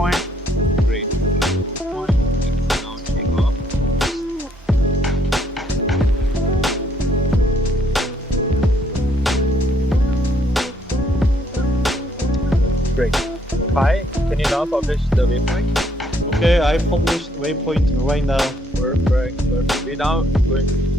point. Great. Point. Let's now take off. Great. Hi, can you now publish the waypoint? Okay, I published waypoint right now. Perfect. Perfect. We now going to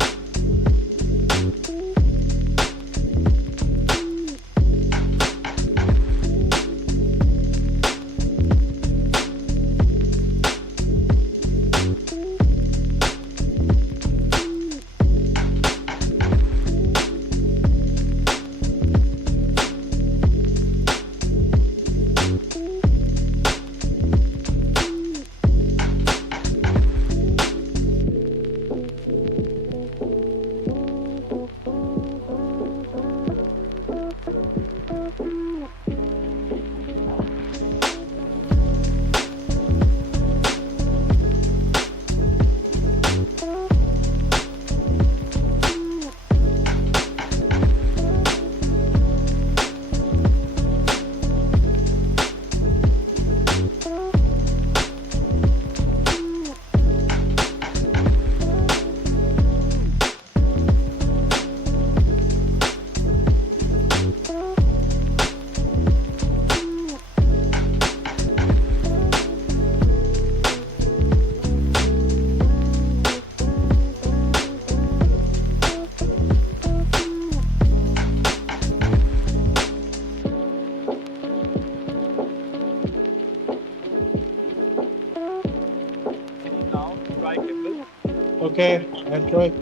Okay, I tried.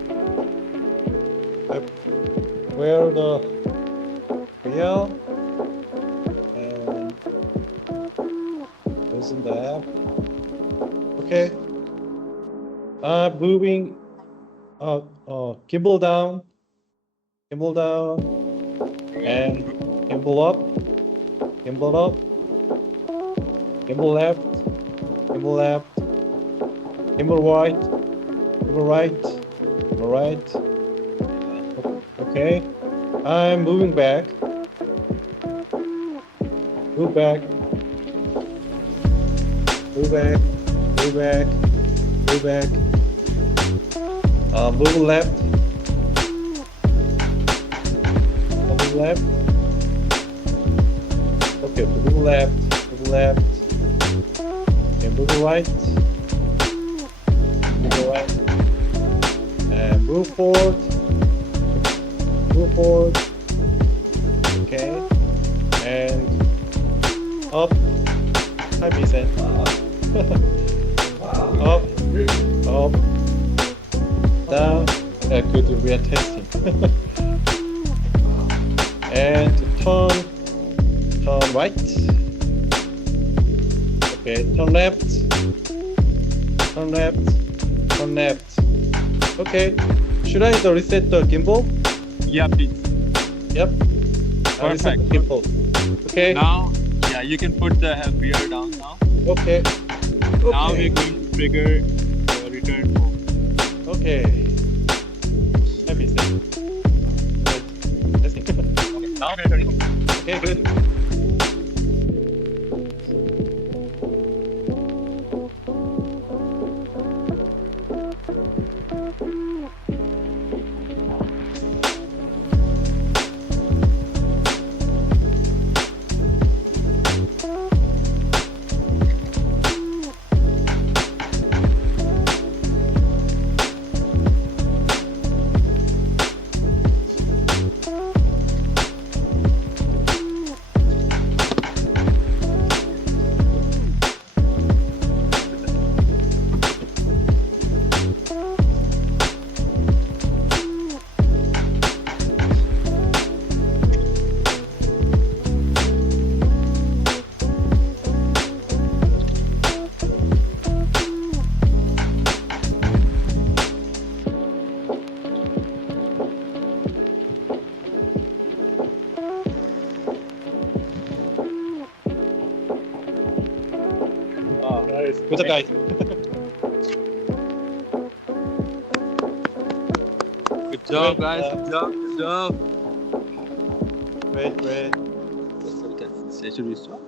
Where the wheel and using the app. Okay. Moving. Gimbal down, and gimbal up, gimbal left, gimbal right. Okay, I'm moving back. Move back. Move left. Move left. Okay, move left. Okay, move right. And move forward. Okay, and up. Hi, Vincent. Up, down. Good, we are testing. And turn right. Okay, turn left. Okay, should I reset the gimbal? yeah, please. Yep. Perfect. Gimbal. Okay. Now, yeah, you can put the gear down now. Okay. Now we're going to trigger return home. Okay. Let me see. Good. Testing. Okay, now we're returning home. Okay, good. Good guys. Good job, guys. Good job. Great. Should we stop?